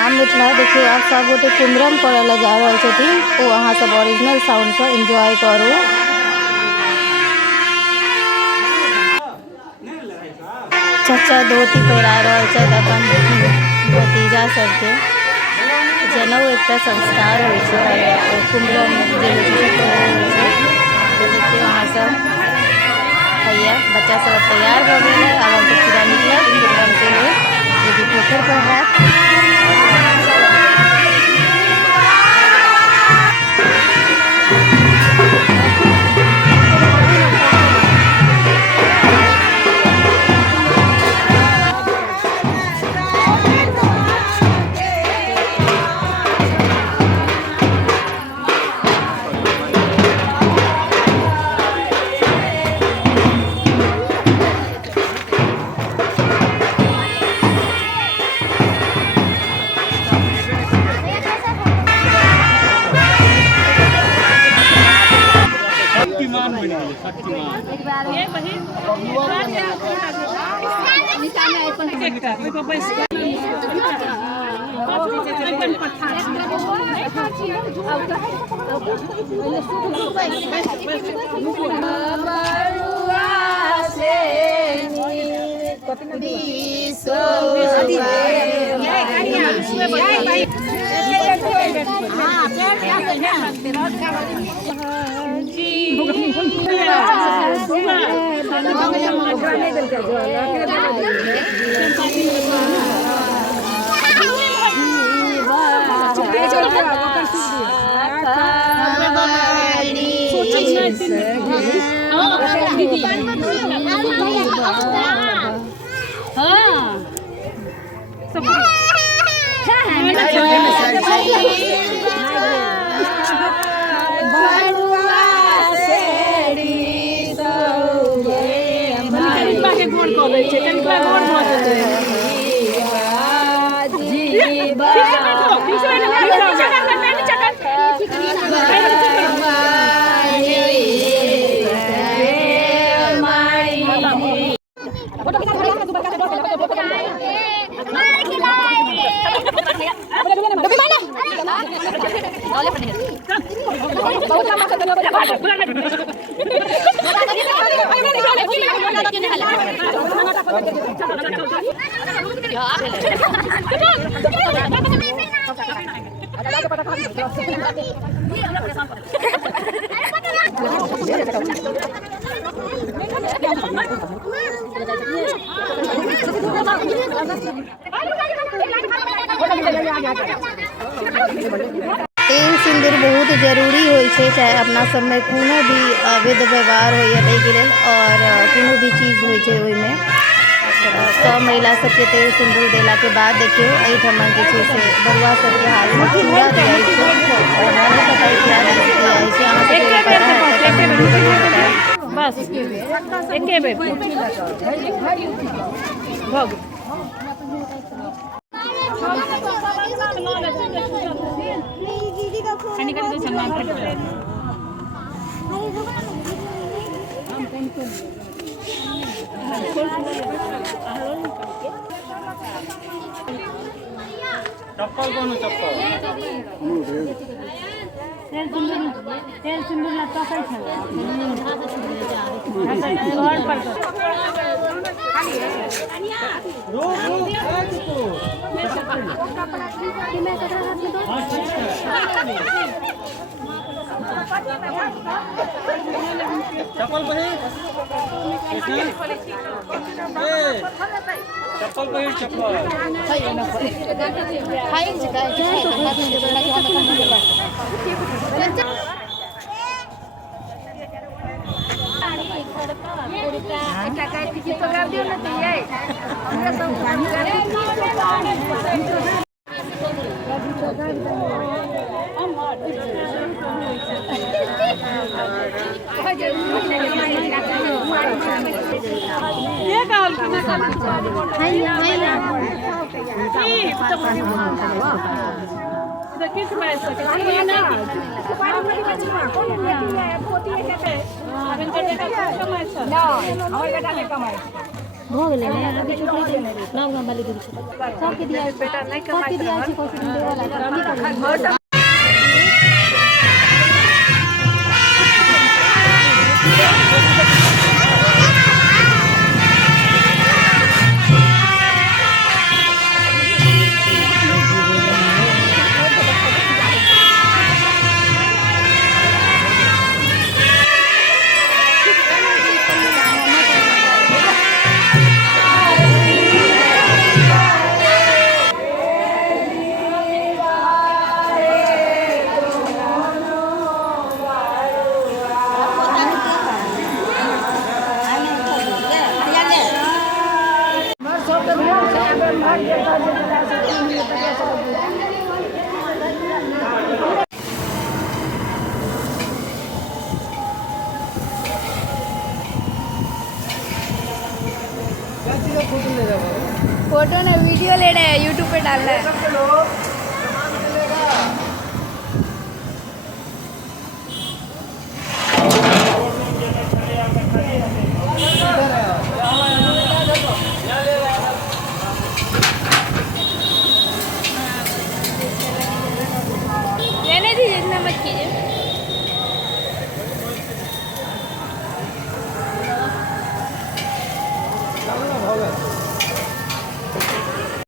नाम मिथिला। देखियो आप सब गोटे कुमरम करे ला जा रहल छथिन, ओ अहाँ सब ओरिजिनल साउंड से एंजॉय करू। चाचा धोती पहिरा रहल छथि अपन भतीजा सबके। जनऊ एकटा संस्कार होइ छै और कुमरम जे होइ छै से होइ छै। तो देखियो अहाँ सब भैया बच्चा सब तैयार भऽ गेल है। आब हम सब पूरा निकलब कुमरम के लेल, जे कि पोखर पर है। तेल सिंदूर बहुत जरूरी होइ छै, चाहे अपना सब में कोनो भी अवैध व्यवहार हो या के लेल और कोनो भी चीज होइ छै ओइमे। सब महिला सबके तेल सिंदूर देला के बाद देखियो एहिठमन जे छै से बरुआ सबके हाथ में चूड़ा दियाइ छै और नानी पताई खिला दियाइ छै। अहाँ सबके पता है बस एके बेर भग चप्पल कौन चप्पल तेल सिंदूर ना टकै छै चप्पल पहिर चप्पल पहिर चप्पल हो गेलै ने अभी छुट्टी दे नाम गाम वाली दूर सबके दिया बेटा नहीं कमाई दिया छी कोशिश देवा ला फोटो ना वीडियो ले रहे हैं यूट्यूब पे डालना है।